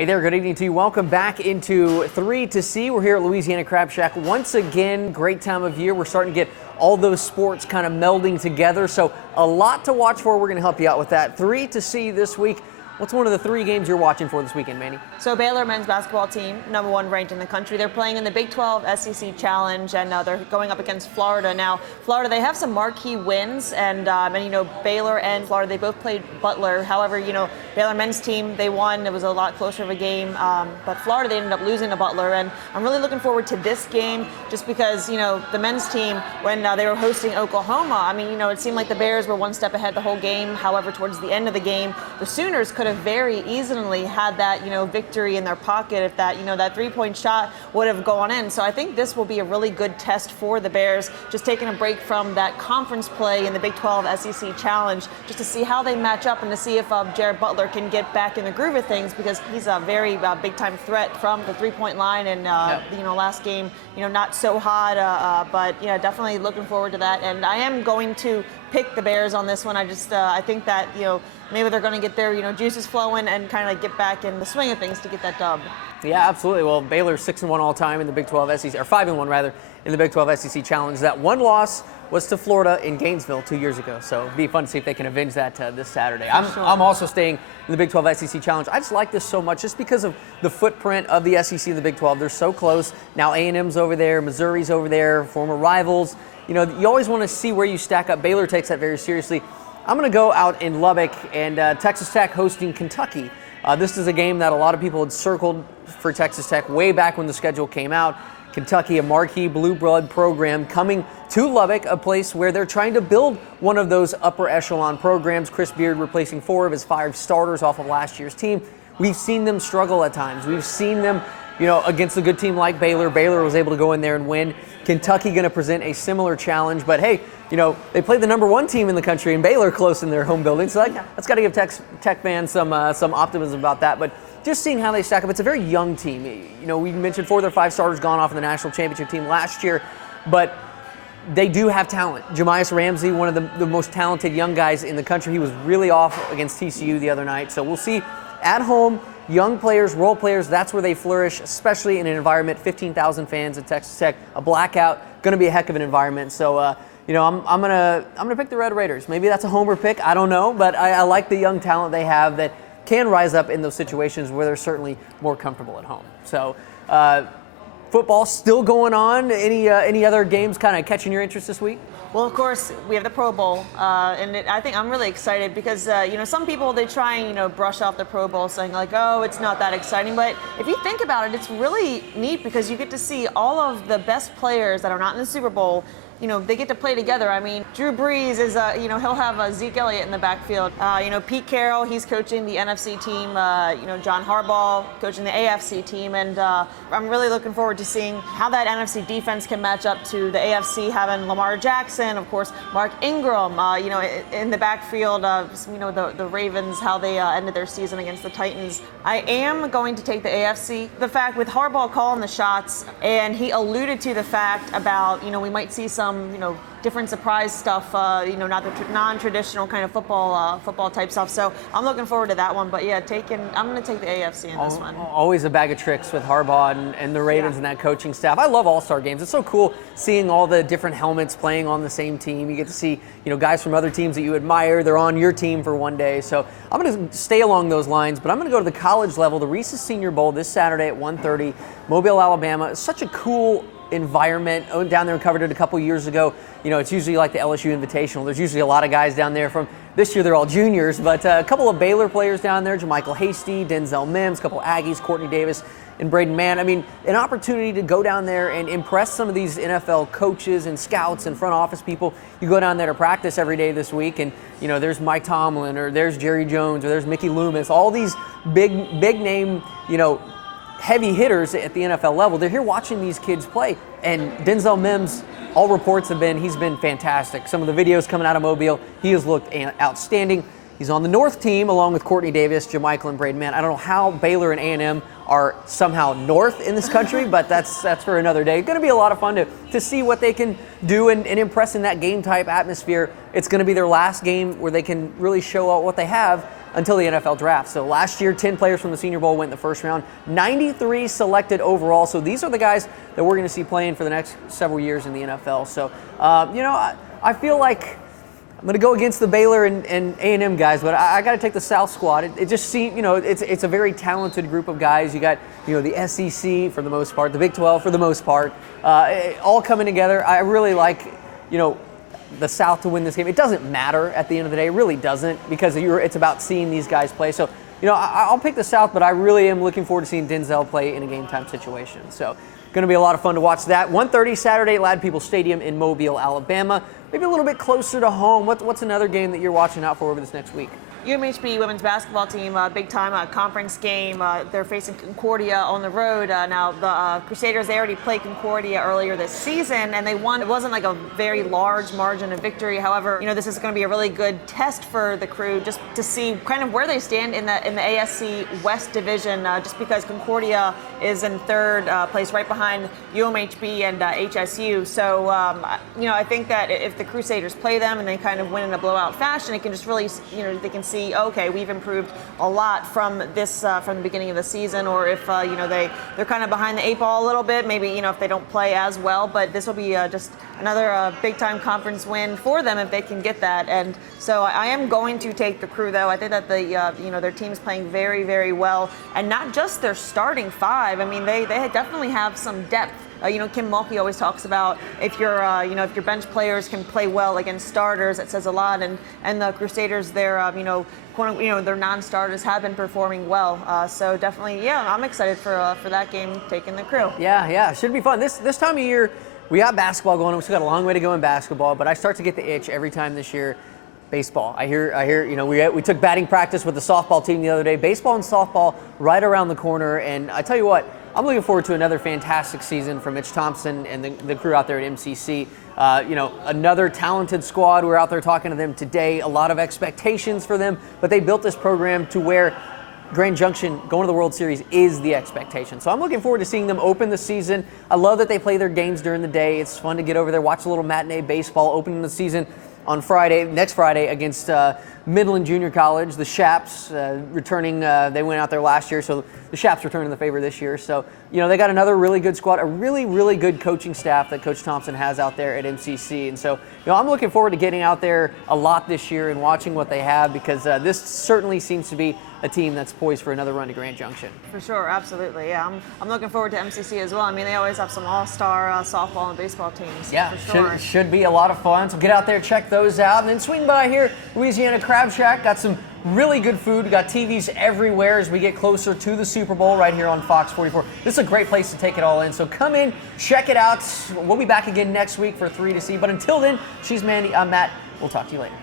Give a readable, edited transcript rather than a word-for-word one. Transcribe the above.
Hey there, good evening to you. Welcome back into 3 to See. We're here at Louisiana Crab Shack once again. Great time of year. We're starting to get all those sports kind of melding together. So a lot to watch for. We're going to help you out with that. 3 to See this week. What's one of the 3 games you're watching for this weekend, Manny? So Baylor men's basketball team, #1 ranked in the country. They're playing in the Big 12 SEC Challenge, and they're going up against Florida. Now, Florida, they have some marquee wins, and Baylor and Florida, they both played Butler. However, Baylor men's team, they won. It was a lot closer of a game, but Florida, they ended up losing to Butler, and I'm really looking forward to this game just because, the men's team, when they were hosting Oklahoma, it seemed like the Bears were one step ahead the whole game. However, towards the end of the game, the Sooners could have very easily had that, victory in their pocket if that, that three-point shot would have gone in. So I think this will be a really good test for the Bears, just taking a break from that conference play in the Big 12 SEC Challenge, just to see how they match up and to see if Jared Butler can get back in the groove of things, because he's a very big-time threat from the three-point line. And, last game, not so hot, but, definitely looking forward to that. And I am going to pick the Bears on this one. I think that, maybe they're going to get their, juices flowing and kind of get back in the swing of things to get that dub. Yeah, absolutely. Well, Baylor's 6-1 all time in the Big 12 SEC, or 5-1 rather, in the Big 12 SEC Challenge. That one loss was to Florida in Gainesville 2 years ago. So it'd be fun to see if they can avenge that this Saturday. I'm also staying in the Big 12 SEC Challenge. I just like this so much just because of the footprint of the SEC and the Big 12. They're so close. Now A&M's over there, Missouri's over there, former rivals. You always want to see where you stack up. Baylor takes that very seriously. I'm going to go out in Lubbock and Texas Tech hosting Kentucky. This is a game that a lot of people had circled for Texas Tech way back when the schedule came out. Kentucky, a marquee blue blood program, coming to Lubbock, a place where they're trying to build one of those upper echelon programs. Chris Beard replacing 4 of his 5 starters off of last year's team. We've seen them struggle at times. We've seen them, against a good team like Baylor. Baylor was able to go in there and win. Kentucky going to present a similar challenge, but hey, they played the #1 team in the country, and Baylor close in their home building, so that's got to give Tech fans some optimism about that. But just seeing how they stack up, it's a very young team. We mentioned 4 of their 5 starters gone off in the national championship team last year, but they do have talent. Jamias Ramsey, one of the most talented young guys in the country, he was really off against TCU the other night. So we'll see at home. Young players, role players, that's where they flourish, especially in an environment, 15,000 fans at Texas Tech, a blackout, going to be a heck of an environment. So, I'm gonna pick the Red Raiders. Maybe that's a homer pick, I don't know, but I like the young talent they have that can rise up in those situations where they're certainly more comfortable at home. So, football still going on. Any other games kind of catching your interest this week? Well, of course, we have the Pro Bowl, and I think I'm really excited because, some people, they try and, brush off the Pro Bowl saying like, oh, it's not that exciting. But if you think about it, it's really neat because you get to see all of the best players that are not in the Super Bowl. They get to play together. Drew Brees is, he'll have Zeke Elliott in the backfield. Pete Carroll, he's coaching the NFC team. John Harbaugh coaching the AFC team. And I'm really looking forward to seeing how that NFC defense can match up to the AFC, having Lamar Jackson, of course, Mark Ingram, in the backfield, the Ravens, how they ended their season against the Titans. I am going to take the AFC. The fact with Harbaugh calling the shots, and he alluded to the fact about, we might see some different surprise stuff, not the non-traditional kind of football type stuff. So I'm looking forward to that one. But yeah, I'm going to take the AFC in this one. Always a bag of tricks with Harbaugh and the Ravens and that coaching staff. I love all-star games. It's so cool seeing all the different helmets playing on the same team. You get to see, guys from other teams that you admire. They're on your team for one day. So I'm going to stay along those lines, but I'm going to go to the college level. The Reese's Senior Bowl this Saturday at 1:30, Mobile, Alabama. It's such a cool environment. I went down there and covered it a couple years ago. It's usually like the LSU Invitational. There's usually a lot of guys down there from this year. They're all juniors, but a couple of Baylor players down there, JaMychal Hasty, Denzel Mims, a couple Aggies, Courtney Davis, and Braden Mann. An opportunity to go down there and impress some of these NFL coaches and scouts and front office people. You go down there to practice every day this week, and there's Mike Tomlin, or there's Jerry Jones, or there's Mickey Loomis, all these big name, heavy hitters at the NFL level. They're here watching these kids play. And Denzel Mims, all reports have been, he's been fantastic. Some of the videos coming out of Mobile, he has looked outstanding. He's on the North team along with Courtney Davis, JaMychal, and Braden Mann. I don't know how Baylor and A&M are somehow north in this country, but that's for another day. It's going to be a lot of fun to see what they can do and impress in that game-type atmosphere. It's going to be their last game where they can really show out what they have until the NFL draft. So last year, 10 players from the Senior Bowl went in the first round, 93 selected overall. So these are the guys that we're going to see playing for the next several years in the NFL. So, I feel like I'm going to go against the Baylor and A&M guys, but I got to take the South squad. It just seems, it's a very talented group of guys. You got, the SEC for the most part, the Big 12 for the most part, all coming together. I really like, the South to win this game. It doesn't matter at the end of the day. It really doesn't, because it's about seeing these guys play. So, I'll pick the South, but I really am looking forward to seeing Denzel play in a game-time situation. So, going to be a lot of fun to watch that. 1:30 Saturday, Lad People Stadium in Mobile, Alabama. Maybe a little bit closer to home. What's another game that you're watching out for over this next week? UMHB women's basketball team, big-time conference game. They're facing Concordia on the road. Now, the Crusaders, they already played Concordia earlier this season, and they won. It wasn't like a very large margin of victory. However, this is going to be a really good test for the Crew, just to see kind of where they stand in the ASC West Division, just because Concordia is in third place, right behind UMHB and HSU. So, I think that if the Crusaders play them and they kind of win in a blowout fashion, it can just really, they can see, okay, we've improved a lot from this from the beginning of the season. Or if they're kind of behind the eight ball a little bit, maybe if they don't play as well. But this will be just another big time conference win for them if they can get that. And so I am going to take the Crew, though. I think that their team's playing very, very well, and not just their starting five. I mean, they definitely have some depth. Kim Mulkey always talks about if your bench players can play well against starters, it says a lot. And the Crusaders, their non-starters have been performing well. So definitely, I'm excited for that game, taking the Crew. Yeah, should be fun. This time of year, we got basketball going on. We still got a long way to go in basketball, but I start to get the itch every time this year. Baseball. I hear. We took batting practice with the softball team the other day. Baseball and softball right around the corner, and I tell you what, I'm looking forward to another fantastic season from Mitch Thompson and the crew out there at MCC. Another talented squad. We're out there talking to them today. A lot of expectations for them, but they built this program to where Grand Junction going to the World Series is the expectation. So I'm looking forward to seeing them open the season. I love that they play their games during the day. It's fun to get over there, watch a little matinee baseball, opening the season on next Friday against Midland Junior College. The Shaps returning, they went out there last year, so the Shaps returning the favor this year. So, they got another really good squad, a really, really good coaching staff that Coach Thompson has out there at MCC. And so, I'm looking forward to getting out there a lot this year and watching what they have, because this certainly seems to be a team that's poised for another run to Grand Junction. For sure, absolutely. Yeah, I'm looking forward to MCC as well. I mean, they always have some all-star softball and baseball teams. Yeah, for sure. should be a lot of fun. So get out there, check those out, and then swing by here, Louisiana Crab Shack. Got some really good food. We got TVs everywhere as we get closer to the Super Bowl right here on Fox 44. This is a great place to take it all in. So come in, check it out. We'll be back again next week for 3 to see. But until then, she's Mandy, I'm Matt. We'll talk to you later.